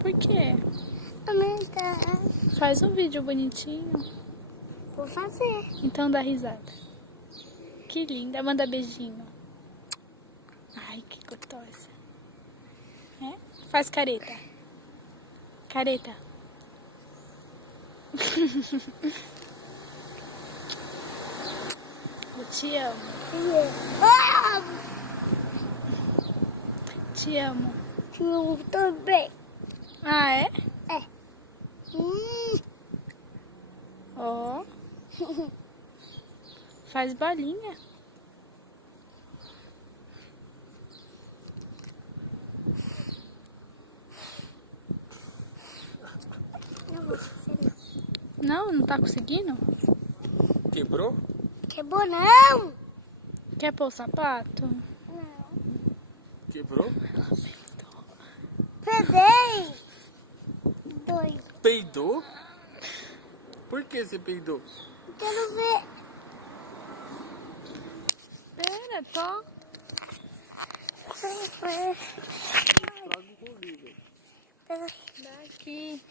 Por quê? Amiga, Faz um vídeo bonitinho. vou fazer. Então dá risada. Que linda. Manda beijinho. Ai, que gostosa. É? Faz careta. Careta. Eu te amo. Ah, Te amo. eu também. Ah, é? É. Ó. Faz bolinha. Não vou fazer Não, não tá conseguindo? Quebrou? não. Quebrou não? Quer pôr o sapato? Não. Quebrou? Peguei. Dois. Peidou? Por que você peidou? Quero ver. Pera, tô. Estraga o rolê, velho. Daqui.